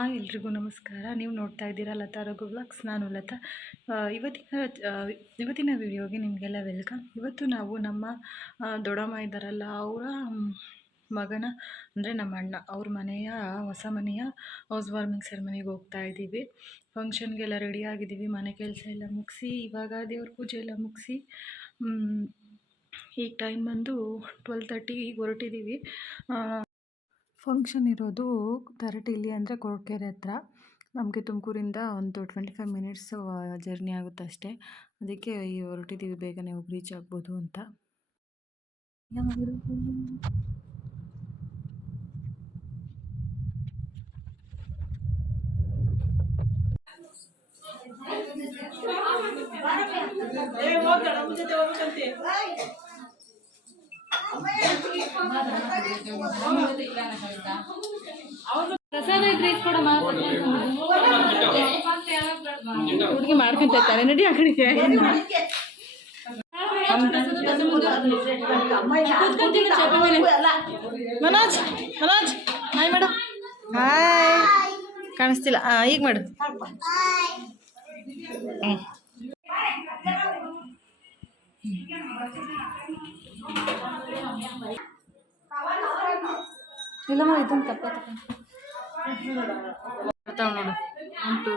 ಎಲ್ರಿಗೂ ನಮಸ್ಕಾರ. ನೀವು ನೋಡ್ತಾ ಇದ್ದೀರಾ ಲತಾ ರಘು ವ್ಲಾಗ್ಸ್. ನಾನು ಲತಾ. ಇವತ್ತಿನ ವಿಡಿಯೋಗೆ ನಿಮಗೆಲ್ಲ ವೆಲ್ಕಮ್. ಇವತ್ತು ನಾವು ನಮ್ಮ ದೊಡ್ಡಮ್ಮ ಇದ್ದಾರಲ್ಲ ಅವರ ಮಗನ ಅಂದರೆ ನಮ್ಮ ಅಣ್ಣ ಅವ್ರ ಮನೆಯ ಹೊಸ ಮನೆಯ ಹೌಸ್ ವಾರ್ಮಿಂಗ್ ಸೆರೆಮನಿಗೆ ಹೋಗ್ತಾ ಇದ್ದೀವಿ. ಫಂಕ್ಷನ್ಗೆಲ್ಲ ರೆಡಿ ಆಗಿದ್ದೀವಿ. ಮನೆ ಕೆಲಸ ಎಲ್ಲ ಮುಗಿಸಿ ಇವಾಗ ದೇವ್ರ ಪೂಜೆ ಎಲ್ಲ ಮುಗಿಸಿ ಈಗ ಟೈಮ್ ಬಂದು 12:30 ಈಗ ಹೊರಟಿದ್ದೀವಿ. ಫಂಕ್ಷನ್ ಇರೋದು ತರಟಿಲಿ ಅಂದರೆ ಕೊರಟಗೆರೆ ಹತ್ರ. ನಮಗೆ ತುಮಕೂರಿಂದ ಒಂದು 25 ಮಿನಿಟ್ಸ್ ಜರ್ನಿ ಆಗುತ್ತೆ ಅಷ್ಟೇ. ಅದಕ್ಕೆ ಹೊರಟಿದ್ದೀವಿ, ಬೇಗನೆ ಹೋಗಿ ರೀಚ್ ಆಗ್ಬೋದು ಅಂತ. ಪ್ರಸಾದ ಇದ್ರೆ ಇಸ್ಕೊಡಮ್ಮ. ಹುಡುಗಿ ಮಾಡ್ಕೊಂತಾರೆ ನಡಿ ಆ ಕಡೆಗೆ. ಮನೋಜ್ ಮನೋಜ್ ಹಾಯ್ ಮಾಡು. ಹಾಯ್ ಕಾಣಿಸ್ತಿಲ್ಲ. ಈಗ ಮಾಡು. ಇಲ್ಲಮ್ಮ ಇದನ್ನು ತಪ್ಪ ನೋಡು ಉಂಟು.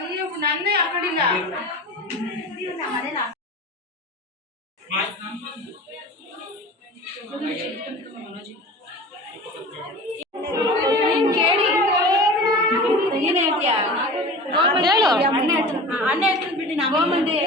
ಅಯ್ಯೋ ನನ್ನೇ ಹಾಕೊಂಡಿಲ್ಲ. ಕೇಳಿ ಏನ್ ಹೇಳ್ತೀಯಾ? ಅಣ್ಣ ಹೇಳ್ತೀನಿ ಬಿಡಿ. ನಾವು ಮಂದಿ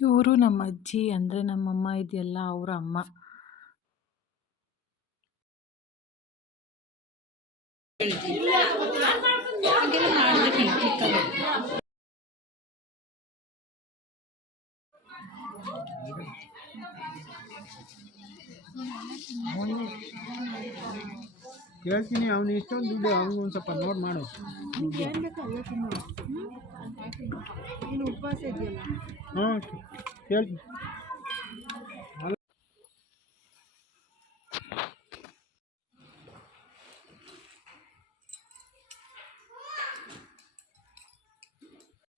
ಇವರು ನಮ್ಮ ಅಜ್ಜಿ ಅಂದರೆ ನಮ್ಮಮ್ಮ ಇದೆಯಲ್ಲ ಅವರ ಅಮ್ಮ. ಹೇಳ್ತೀನಿ, ಅವನು ಇಷ್ಟೊಂದು ದುಡ್ಡು ಅವನು ಒಂದು ಸ್ವಲ್ಪ ನೋಡಿ ಮಾಡು. ಉಪವಾಸ ಇದೆಯಲ್ಲ. ಹಾಂ ಹೇಳ್ತೀನಿ.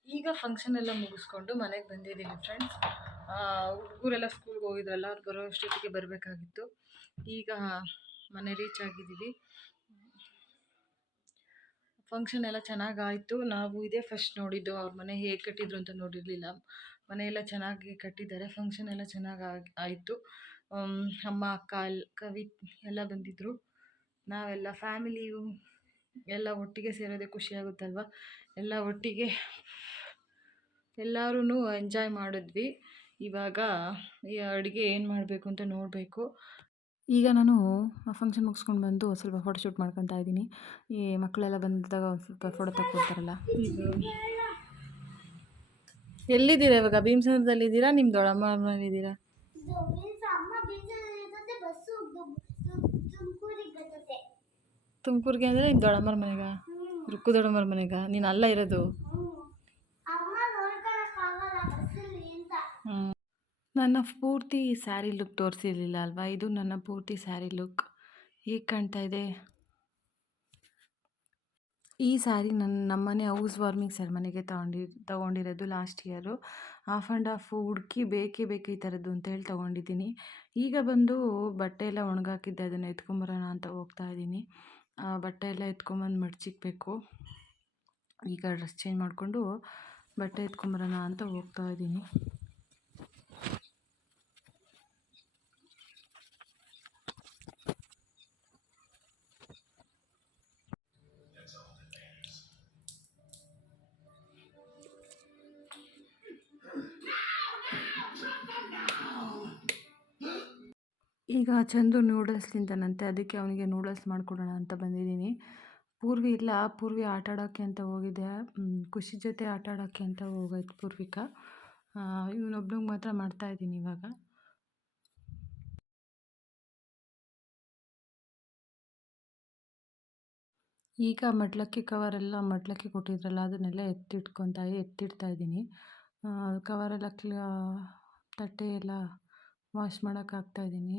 ಈಗ ಫಂಕ್ಷನ್ ಎಲ್ಲ ಮುಗಿಸ್ಕೊಂಡು ಮನೆಗೆ ಬಂದಿದ್ದೀನಿ ಫ್ರೆಂಡ್ಸ್. ಹುಡುಗರೆಲ್ಲ ಸ್ಕೂಲ್ಗೆ ಹೋಗಿದ್ರಲ್ಲ, ಅವ್ರು ಬರೋ ಅಷ್ಟೊತ್ತಿಗೆ ಬರಬೇಕಾಗಿತ್ತು. ಈಗ ಮನೆ ರೀಚ್ ಆಗಿದ್ದೀವಿ. ಫಂಕ್ಷನ್ ಎಲ್ಲ ಚೆನ್ನಾಗಾಯಿತು. ನಾವು ಇದೇ ಫಸ್ಟ್ ನೋಡಿದ್ದು. ಅವ್ರ ಮನೆ ಹೇಗೆ ಕಟ್ಟಿದ್ರು ಅಂತ ನೋಡಿರಲಿಲ್ಲ. ಮನೆಯೆಲ್ಲ ಚೆನ್ನಾಗಿ ಕಟ್ಟಿದ್ದಾರೆ. ಫಂಕ್ಷನ್ ಎಲ್ಲ ಚೆನ್ನಾಗಿ ಆಯಿತು. ಅಮ್ಮ ಅಕ್ಕ ಕವಿ ಎಲ್ಲ ಬಂದಿದ್ದರು. ನಾವೆಲ್ಲ ಫ್ಯಾಮಿಲಿಯು ಎಲ್ಲ ಒಟ್ಟಿಗೆ ಸೇರೋದೇ ಖುಷಿಯಾಗುತ್ತಲ್ವ. ಎಲ್ಲ ಒಟ್ಟಿಗೆ ಎಲ್ಲರೂ ಎಂಜಾಯ್ ಮಾಡಿದ್ವಿ. ಇವಾಗ ಈ ಅಡುಗೆ ಏನು ಮಾಡಬೇಕು ಅಂತ ನೋಡಬೇಕು. ಈಗ ನಾನು ಫಂಕ್ಷನ್ ಮುಗಿಸ್ಕೊಂಡು ಬಂದು ಸ್ವಲ್ಪ ಫೋಟೋ ಶೂಟ್ ಮಾಡ್ಕೊತಾ ಇದ್ದೀನಿ. ಈ ಮಕ್ಕಳೆಲ್ಲ ಬಂದಾಗ ಒಂದು ಸ್ವಲ್ಪ ಫೋಟೋ ತಕ್ಕೊಡ್ತಾರಲ್ಲ. ಎಲ್ಲಿದ್ದೀರಾ ಇವಾಗ? ಭೀಮಸಂದ್ರದಲ್ಲಿದ್ದೀರಾ? ನಿಮ್ಮ ದೊಡ್ಡಮ್ಮ ಮನೇಲಿದ್ದೀರಾ? ತುಮಕೂರಿಗೆ ಅಂದರೆ ನಿಮ್ಮ ದೊಡ್ಡಮ್ಮರ ಮನೆಗ? ರುಕ್ಕು ದೊಡ್ಡಮ್ಮರ ಮನೆಗ? ನೀನು ಅಲ್ಲ ಇರೋದು? ಹ್ಞೂ. ನನ್ನ ಪೂರ್ತಿ ಸ್ಯಾರಿ ಲುಕ್ ತೋರಿಸಿರಲಿಲ್ಲ ಅಲ್ವಾ? ಇದು ನನ್ನ ಪೂರ್ತಿ ಸ್ಯಾರಿ ಲುಕ್. ಹೇಗೆ ಕಾಣ್ತಾ ಇದೆ? ಈ ಸ್ಯಾರಿ ನಮ್ಮನೆ ಹೌಸ್ ವಾರ್ಮಿಂಗ್ ಸೆರೆಮನಿಗೆ ತೊಗೊಂಡಿರೋದು last year. Half and half ಹುಡುಕಿ ಬೇಕೇ ಬೇಕು ಈ ಥರದ್ದು ಅಂತೇಳಿ ತೊಗೊಂಡಿದ್ದೀನಿ. ಈಗ ಬಂದು ಬಟ್ಟೆ ಎಲ್ಲ ಒಣಗಾಕಿದ್ದೆ, ಅದನ್ನು ಎತ್ಕೊಂಬರೋಣ ಅಂತ ಹೋಗ್ತಾ ಇದ್ದೀನಿ. ಬಟ್ಟೆ ಎಲ್ಲ ಎತ್ಕೊಂಬಂದು ಮಡ್ಚಿಕ್ಬೇಕು. ಈಗ ಡ್ರೆಸ್ ಚೇಂಜ್ ಮಾಡಿಕೊಂಡು ಬಟ್ಟೆ ಎತ್ಕೊಂಬರೋಣ ಅಂತ ಹೋಗ್ತಾ ಇದ್ದೀನಿ. ಈಗ ಚಂದು ನೂಡಲ್ಸ್ ತಿಂತಾನಂತೆ, ಅದಕ್ಕೆ ಅವನಿಗೆ ನೂಡಲ್ಸ್ ಮಾಡಿಕೊಡೋಣ ಅಂತ ಬಂದಿದ್ದೀನಿ. ಪೂರ್ವಿ ಇಲ್ಲ, ಪೂರ್ವಿ ಆಟ ಆಡೋಕ್ಕೆ ಅಂತ ಹೋಗಿದೆ. ಖುಷಿ ಜೊತೆ ಆಟ ಆಡೋಕ್ಕೆ ಅಂತ ಹೋಗೈತೆ ಪೂರ್ವಿಕಾ. ಇವನೊಬ್ಬನಿಗೆ ಮಾತ್ರ ಮಾಡ್ತಾಯಿದ್ದೀನಿ ಇವಾಗ. ಈಗ ಮಡ್ಲಕ್ಕಿ ಕವರೆಲ್ಲ ಮಡ್ಲಕ್ಕಿ ಕೊಟ್ಟಿದ್ರಲ್ಲ, ಅದನ್ನೆಲ್ಲ ಎತ್ತಿಡ್ತಾ ಇದ್ದೀನಿ. ಕವರೆಲ್ಲ ತಟ್ಟೆ ಎಲ್ಲ ವಾಶ್ ಮಾಡೋಕ್ಕಾಗ್ತಾಯಿದ್ದೀನಿ.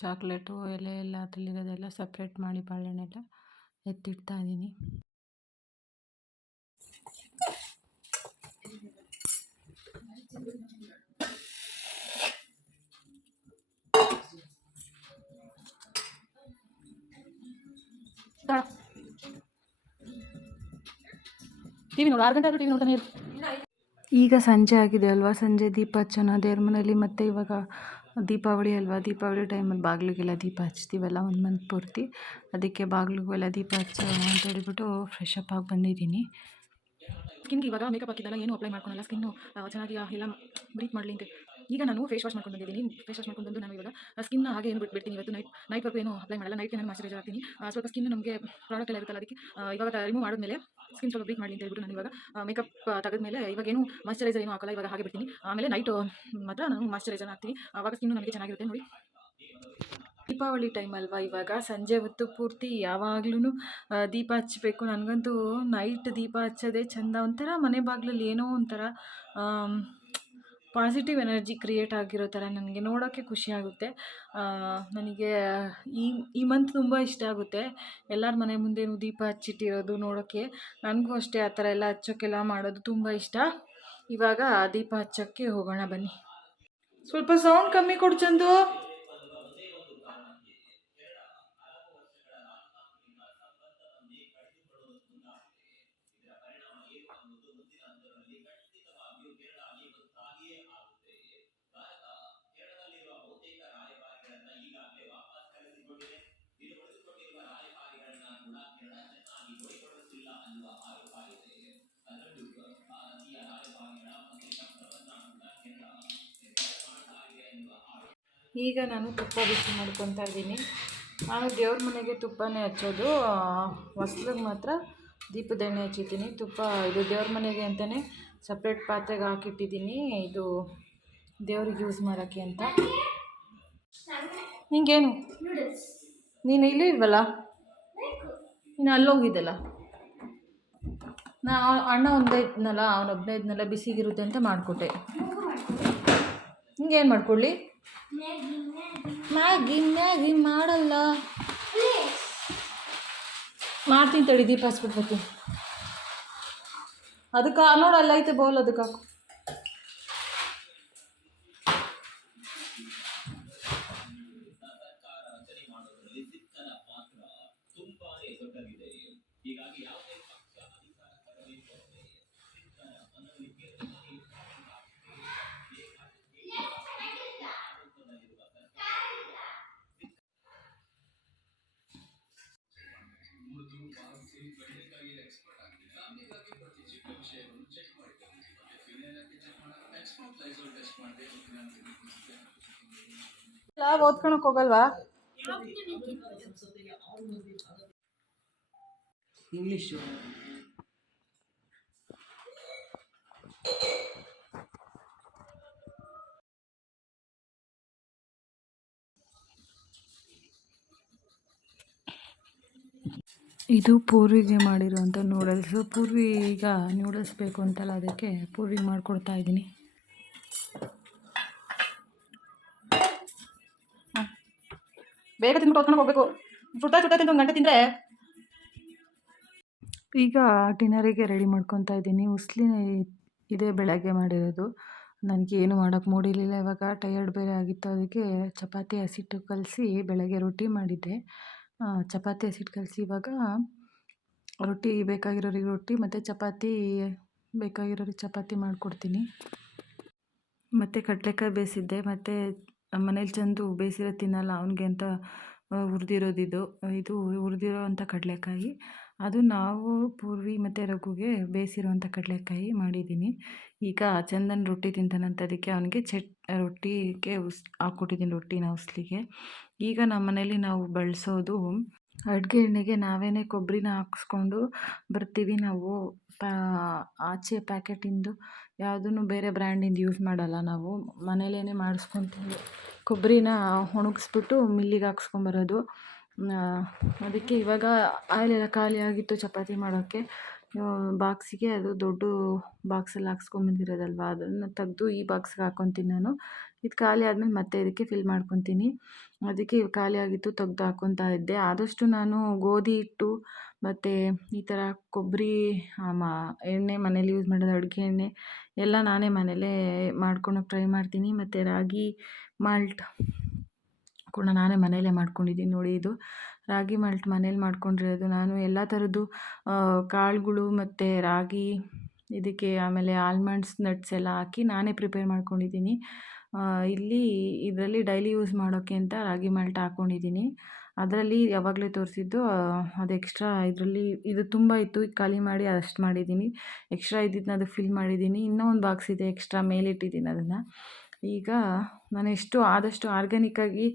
ಚಾಕ್ಲೇಟು ಎಲೆ ಎಲ್ಲ ಅದರಲ್ಲಿರೋದೆಲ್ಲ ಸಪ್ರೇಟ್ ಮಾಡಿ ಬಾಳೆಹಣ್ಣೆಲ್ಲ ಎತ್ತಿಡ್ತಾ ಇದ್ದೀನಿ. ಟಿವಿ ನೋಡು, 6 ಗಂಟೆ ಆದರೂ ಟಿವಿ ನೋಡ್ತಾನೆ ಇರು. ಈಗ ಸಂಜೆ ಆಗಿದೆ ಅಲ್ವಾ? ಸಂಜೆ ದೀಪ ಹಚ್ಚೋಣ ದೇವ್ರ ಮನೇಲಿ. ಮತ್ತು ಇವಾಗ ದೀಪಾವಳಿ ಅಲ್ವಾ? ದೀಪಾವಳಿ ಟೈಮಲ್ಲಿ ಬಾಗಿಲಿಗೆಲ್ಲ ದೀಪ ಹಚ್ತೀವಲ್ಲ 1 ಮಂತ್ ಪೂರ್ತಿ. ಅದಕ್ಕೆ ಬಾಗಿಲಿಗೆಲ್ಲ ದೀಪ ಹಚ್ಚೋಣ ಅಂತ ಹೇಳಿಬಿಟ್ಟು ಫ್ರೆಶ್ ಅಪ್ ಆಗಿ ಬಂದಿದ್ದೀನಿ. ಸ್ಕಿನ್ಗೆ ಇವಾಗ ಮೇಕಪ್ ಹಾಕಿದ್ದಲ್ಲ, ಏನು ಅಪ್ಲೈ ಮಾಡ್ಕೊಳಲ್ಲ. ಸ್ಕಿನ್ನು ಚೆನ್ನಾಗಿ ಎಲ್ಲ ಬ್ರೀತ್ ಮಾಡಲಿ ಅಂತ ಈಗ ನಾನು ಫೇಸ್ ವಾಶ್ ಮಾಡ್ಕೊಂಡು ಬಂದಿದ್ದೀನಿ. ಫೇಸ್ ವಾಶ್ ಮಾಡ್ಕೊಂಡು ಬಂದು ನಾನು ಇವಾಗ ಸ್ಕಿನ್ನ ಹಾಗೆ ಏನು ಬಿಟ್ಬಿಡ್ತೀನಿ. ಇವತ್ತು ನೈಟ್ವರೆಗೂ ಏನು ಅಪ್ಲೈ ಮಾಡಲ್ಲ. ನೈಟ್ಗೆ ನಾನು ಮಾಯ್ಚರೈಸರ್ ಹಾಕ್ತೀನಿ. ಸ್ವಲ್ಪ ಸ್ಕಿನ್ ನಮಗೆ ಪ್ರಾಡಕ್ಟ್ ಎಲ್ಲ ಇರುತ್ತಲ್ಲ, ಅದಕ್ಕೆ ಇವಾಗ ರಿಮೂವ್ ಮಾಡಿದ್ಮೇಲೆ ಸ್ಕಿನ್ ಸ್ವಲ್ಪ ಬ್ರೀತ್ ಮಾಡಲಿ ಅಂತ ಹೇಳ್ಬಿಟ್ಟು ನಾನು ಇವಾಗ ಮೇಕಪ್ ತೆಗೆದ್ಮೇಲೆ ಇವಾಗ ಏನು ಮಾಯ್ಚರೈಸರ್ ಏನು ಹಾಕಲ್ಲ. ಇವಾಗ ಹಾಗೆ ಬಿಡ್ತೀನಿ. ಆಮೇಲೆ ನೈಟ್ ಮಾತ್ರ ನಾನು ಮಾಯ್ಚರೈಸರ್ ಹಾಕ್ತೀನಿ. ಆವಾಗ ಸ್ಕಿನ್ನು ನನಗೆ ಚೆನ್ನಾಗಿರುತ್ತೆ ನೋಡಿ. ದೀಪಾವಳಿ ಟೈಮ್ ಅಲ್ವಾ? ಇವಾಗ ಸಂಜೆ ಹೊತ್ತು ಪೂರ್ತಿ ಯಾವಾಗ್ಲೂ ದೀಪ ಹಚ್ಚಬೇಕು. ನನಗಂತೂ ನೈಟ್ ದೀಪ ಹಚ್ಚೋದೇ ಚೆಂದ. ಒಂಥರ ಮನೆ ಬಾಗಿಲಲ್ಲಿ ಏನೋ ಒಂಥರ ಪಾಸಿಟಿವ್ ಎನರ್ಜಿ ಕ್ರಿಯೇಟ್ ಆಗಿರೋ ಥರ ನನಗೆ ನೋಡೋಕ್ಕೆ ಖುಷಿಯಾಗುತ್ತೆ. ನನಗೆ ಈ ಮಂತ್ ತುಂಬ ಇಷ್ಟ ಆಗುತ್ತೆ. ಎಲ್ಲರ ಮನೆ ಮುಂದೆನೂ ದೀಪ ಹಚ್ಚಿಟ್ಟಿರೋದು ನೋಡೋಕ್ಕೆ. ನನಗೂ ಅಷ್ಟೇ ಆ ಥರ ಎಲ್ಲ ಹಚ್ಚೋಕ್ಕೆಲ್ಲ ಮಾಡೋದು ತುಂಬ ಇಷ್ಟ. ಇವಾಗ ದೀಪ ಹಚ್ಚೋಕ್ಕೆ ಹೋಗೋಣ ಬನ್ನಿ. ಸ್ವಲ್ಪ ಸೌಂಡ್ ಕಮ್ಮಿ ಕೊಡು ಚಂದು. ಈಗ ನಾನು ತುಪ್ಪ ಬಿಸಿ ಮಾಡ್ಕೊತಾ ಇದ್ದೀನಿ. ನಾನು ದೇವ್ರ ಮನೆಗೆ ತುಪ್ಪನೇ ಹಚ್ಚೋದು. ಹೊಸ್ಲಿಗೆ ಮಾತ್ರ ದೀಪದ ಎಣ್ಣೆ ಹಚ್ಚಿದ್ದೀನಿ. ತುಪ್ಪ ಇದು ದೇವ್ರ ಮನೆಗೆ ಅಂತಲೇ ಸಪ್ರೇಟ್ ಪಾತ್ರೆಗೆ ಹಾಕಿಟ್ಟಿದ್ದೀನಿ. ಇದು ದೇವ್ರಿಗೆ ಯೂಸ್ ಮಾಡೋಕ್ಕೆ ಅಂತ. ನಿಂಗೇನು? ನೀನು ಇಲ್ಲೇ ಇಲ್ವಲ್ಲ, ನೀನು ಅಲ್ಲೋಗಿದ್ದಲ್ಲ. ಅಣ್ಣ ಒಂದೇ ಇದ್ನಲ್ಲ, ಅವನೊಬ್ಬನೇ ಇದ್ನಲ್ಲ, ಬಿಸಿಗಿರುತ್ತೆ ಅಂತ ಮಾಡಿಕೊಟ್ಟೆ. ಹಿಂಗೇನು ಮಾಡ್ಕೊಳ್ಳಿ? ಮ್ಯಾಗಿ ಮಾಡಲ್ಲ. ಮಾಡ್ತೀನಿ ತಡಿ, ದೀಪ ಹಚ್ಬಿಟ್ಟು ಬರ್ತೀನಿ. ಅದಕ್ಕೆ ನೋಡು ಅಲ್ಲೈತೆ ಬೌಲ್, ಅದಕ್ಕೆ ಹಾಕು. ಓದ್ಕೊಳಕ್ಕೆ ಹೋಗಲ್ವಾ? ಇಂಗ್ಲೀಷು ಇದು ಪೂರ್ವಿಗೆ ಮಾಡಿರುವಂಥ ನೂಡಲ್ಸು. ಪೂರ್ವಿ ಈಗ ನೂಡಲ್ಸ್ ಬೇಕು ಅಂತಲ್ಲ, ಅದಕ್ಕೆ ಪೂರ್ವಿಗೆ ಮಾಡಿಕೊಡ್ತಾ ಇದ್ದೀನಿ. ಬೇಗ ತಿಂದ್ಬಿಟ್ಟು ಹೊತ್ಕೊಂಡು ಹೋಗ್ಬೇಕು. ಸುಟ್ಟ ತಿಂದು ಒಂದು ಗಂಟೆ ತಿಂದರೆ. ಈಗ ಡಿನ್ನರಿಗೆ ರೆಡಿ ಮಾಡ್ಕೊತಾ ಇದ್ದೀನಿ. ಉಸ್ಲಿ ಇದೇ ಬೆಳಗ್ಗೆ ಮಾಡಿರೋದು. ನನಗೇನು ಮಾಡೋಕ್ಕೆ ಮೂಡಿರಲಿಲ್ಲ. ಇವಾಗ ಟಯರ್ಡ್ ಬೇರೆ ಆಗಿತ್ತು, ಅದಕ್ಕೆ ಚಪಾತಿ ಹಸಿಟ್ಟು ಕಲಸಿ ಬೆಳಗ್ಗೆ ರೊಟ್ಟಿ ಮಾಡಿದ್ದೆ. ಚಪಾತಿ ಹಸಿಟ್ಟು ಕಲಸಿ ಇವಾಗ ರೊಟ್ಟಿ ಬೇಕಾಗಿರೋರಿಗೆ ರೊಟ್ಟಿ ಮತ್ತು ಚಪಾತಿ ಬೇಕಾಗಿರೋರಿಗೆ ಚಪಾತಿ ಮಾಡಿಕೊಡ್ತೀನಿ. ಮತ್ತು ಕಡಲೆಕಾಯಿ ಬೇಯಿಸಿದ್ದೆ. ಮತ್ತು ಮನೇಲಿ ಚಂದು ಬೇಯಿಸಿರೋ ತಿನ್ನಲ್ಲ, ಅವನಿಗೆ ಅಂತ ಹುರಿದಿರೋದಿದು. ಇದು ಹುರಿದಿರೋ ಅಂಥ ಕಡಲೆಕಾಯಿ. ಅದು ನಾವು ಪೂರ್ವಿ ಮತ್ತು ರಘುಗೆ ಬೇಯಿಸಿರೋವಂಥ ಕಡಲೆಕಾಯಿ ಮಾಡಿದ್ದೀನಿ. ಈಗ ಚಂದನ್ ರೊಟ್ಟಿ ತಿಂತಾನಂತ, ಅದಕ್ಕೆ ಅವನಿಗೆ ರೊಟ್ಟಿಗೆ ಹಾಕ್ಕೊಟ್ಟಿದ್ದೀನಿ ರೊಟ್ಟಿನ ಉಸ್ಲಿಗೆ. ಈಗ ನಮ್ಮ ಮನೇಲಿ ನಾವು ಬಳಸೋದು ಅಡುಗೆ ಎಣ್ಣೆಗೆ ನಾವೇ ಕೊಬ್ಬರಿನ ಹಾಕ್ಸ್ಕೊಂಡು ಬರ್ತೀವಿ. ನಾವು ಆಚೆ ಪ್ಯಾಕೆಟಿಂದು ಯಾವುದೂ ಬೇರೆ ಬ್ರ್ಯಾಂಡಿಂದು ಯೂಸ್ ಮಾಡಲ್ಲ. ನಾವು ಮನೇಲೇ ಮಾಡಿಸ್ಕೊತೀವಿ. ಕೊಬ್ಬರಿನ ಒಣಗಿಸ್ಬಿಟ್ಟು ಮಿಲ್ಲಿಗೆ ಹಾಕ್ಸ್ಕೊಂಬರೋದು. ಅದಕ್ಕೆ ಇವಾಗ ಆಯಿಲೆಲ್ಲ ಖಾಲಿ ಆಗಿತ್ತು ಚಪಾತಿ ಮಾಡೋಕ್ಕೆ. ಬಾಕ್ಸಿಗೆ ಅದು ದೊಡ್ಡ ಬಾಕ್ಸಲ್ಲಿ ಹಾಕ್ಸ್ಕೊಂಬಂದಿರೋದಲ್ವ, ಅದನ್ನು ತೆಗೆದು ಈ ಬಾಕ್ಸ್ಗೆ ಹಾಕ್ಕೊತೀನಿ ನಾನು. ಇದು ಖಾಲಿ ಆದಮೇಲೆ ಮತ್ತೆ ಇದಕ್ಕೆ ಫಿಲ್ ಮಾಡ್ಕೊತೀನಿ. ಅದಕ್ಕೆ ಖಾಲಿ ಆಗಿತ್ತು, ತೆಗ್ದು ಹಾಕ್ಕೊತಾ ಇದ್ದೆ. ಆದಷ್ಟು ನಾನು ಗೋಧಿ ಹಿಟ್ಟು ಮತ್ತು ಈ ಥರ ಕೊಬ್ಬರಿ ಎಣ್ಣೆ ಮನೇಲಿ ಯೂಸ್ ಮಾಡೋದು, ಅಡುಗೆ ಎಣ್ಣೆ ಎಲ್ಲ ನಾನೇ ಮನೇಲೇ ಮಾಡ್ಕೊಳಕ್ಕೆ ಟ್ರೈ ಮಾಡ್ತೀನಿ. ಮತ್ತು ರಾಗಿ ಮಾಲ್ಟ್ ಕೂಡ ನಾನೇ ಮನೇಲೇ ಮಾಡ್ಕೊಂಡಿದ್ದೀನಿ. ನೋಡಿ, ಇದು ರಾಗಿ ಮಾಲ್ಟ್ ಮನೇಲಿ ಮಾಡ್ಕೊಂಡಿರೋದು. ನಾನು ಎಲ್ಲ ಥರದ್ದು ಕಾಳುಗಳು ಮತ್ತು ರಾಗಿ ಇದಕ್ಕೆ, ಆಮೇಲೆ ಆಲ್ಮಂಡ್ಸ್ ನಟ್ಸ್ ಎಲ್ಲ ಹಾಕಿ ನಾನೇ ಪ್ರಿಪೇರ್ ಮಾಡ್ಕೊಂಡಿದ್ದೀನಿ. ಇದರಲ್ಲಿ ಡೈಲಿ ಯೂಸ್ ಮಾಡೋಕ್ಕೆ ಅಂತ ರಾಗಿ ಮಾಲ್ಟ್ ಹಾಕ್ಕೊಂಡಿದ್ದೀನಿ. ಅದರಲ್ಲಿ ಯಾವಾಗಲೇ ತೋರಿಸಿದ್ದು ಅದು ಎಕ್ಸ್ಟ್ರಾ. ಇದರಲ್ಲಿ ಇದು ತುಂಬ ಇತ್ತು, ಇದು ಖಾಲಿ ಮಾಡಿ ಅಷ್ಟು ಮಾಡಿದ್ದೀನಿ. ಎಕ್ಸ್ಟ್ರಾ ಇದ್ದಿದ್ದನ್ನ ಅದು ಫಿಲ್ ಮಾಡಿದ್ದೀನಿ. ಇನ್ನೂ ಒಂದು ಬಾಕ್ಸ್ ಇದೆ ಎಕ್ಸ್ಟ್ರಾ, ಮೇಲಿಟ್ಟಿದ್ದೀನಿ ಅದನ್ನು. ಈಗ ನಾನು ಆದಷ್ಟು ಆರ್ಗ್ಯಾನಿಕ್ಕಾಗಿ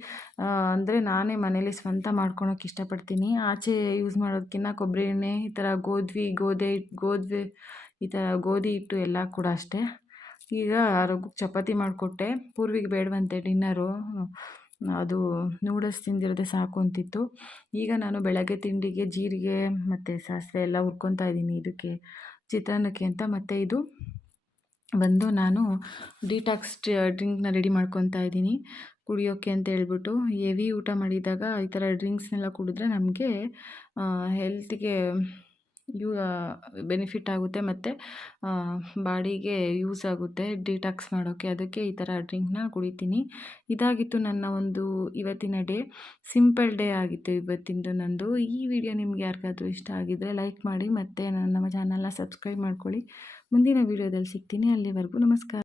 ಅಂದರೆ ನಾನೇ ಮನೇಲಿ ಸ್ವಂತ ಮಾಡ್ಕೊಳಕ್ಕೆ ಇಷ್ಟಪಡ್ತೀನಿ. ಆಚೆ ಯೂಸ್ ಮಾಡೋದಕ್ಕಿಂತ ಕೊಬ್ಬರಿ ಎಣ್ಣೆ, ಈ ಥರ ಗೋಧಿ ಈ ಥರ ಗೋಧಿ ಹಿಟ್ಟು ಎಲ್ಲ ಕೂಡ ಅಷ್ಟೇ. ಈಗ ರಘುಗೆ ಚಪಾತಿ ಮಾಡಿಕೊಟ್ಟೆ. ಪೂರ್ವಿಗೆ ಬೇಡವಂತೆ ಡಿನ್ನರು, ಅದು ನೂಡಲ್ಸ್ ತಿಂದಿರೋದೇ ಸಾಕು ಅಂತಿತ್ತು. ಈಗ ನಾನು ಬೆಳಗ್ಗೆ ತಿಂಡಿಗೆ ಜೀರಿಗೆ ಮತ್ತು ಸಾಸಿವೆ ಎಲ್ಲ ಹುರ್ಕೊತಾ ಇದ್ದೀನಿ ಇದಕ್ಕೆ, ಚಿತ್ರಾನ್ನಕ್ಕೆ ಅಂತ. ಮತ್ತು ಇದು ಬಂದು ನಾನು ಡಿಟಾಕ್ಸ್ ಡ್ರಿಂಕ್ನ ರೆಡಿ ಮಾಡ್ಕೊತಾ ಇದ್ದೀನಿ ಕುಡಿಯೋಕ್ಕೆ ಅಂತ ಹೇಳ್ಬಿಟ್ಟು. ಹೆವಿ ಊಟ ಮಾಡಿದಾಗ ಈ ಥರ ಡ್ರಿಂಕ್ಸ್ನೆಲ್ಲ ಕುಡಿದ್ರೆ ನಮಗೆ ಹೆಲ್ತಿಗೆ ಬೆನಿಫಿಟ್ ಆಗುತ್ತೆ, ಮತ್ತು ಬಾಡಿಗೆ ಯೂಸ್ ಆಗುತ್ತೆ ಡಿಟಾಕ್ಸ್ ಮಾಡೋಕ್ಕೆ. ಅದಕ್ಕೆ ಈ ಥರ ಡ್ರಿಂಕ್ನ ಕುಡಿತೀನಿ. ಇದಾಗಿತ್ತು ನನ್ನ ಒಂದು ಇವತ್ತಿನ ಡೇ. ಸಿಂಪಲ್ ಡೇ ಆಗಿತ್ತು ಇವತ್ತಿಂದು ನಂದು. ಈ ವಿಡಿಯೋ ನಿಮ್ಗೆ ಯಾರಿಗಾದ್ರೂ ಇಷ್ಟ ಆಗಿದ್ದರೆ ಲೈಕ್ ಮಾಡಿ, ಮತ್ತು ನಮ್ಮ ಚಾನಲ್ನ ಸಬ್ಸ್ಕ್ರೈಬ್ ಮಾಡ್ಕೊಳ್ಳಿ. ಮುಂದಿನ ವಿಡಿಯೋದಲ್ಲಿ ಸಿಗ್ತೀನಿ. ಅಲ್ಲಿವರೆಗೂ ನಮಸ್ಕಾರ.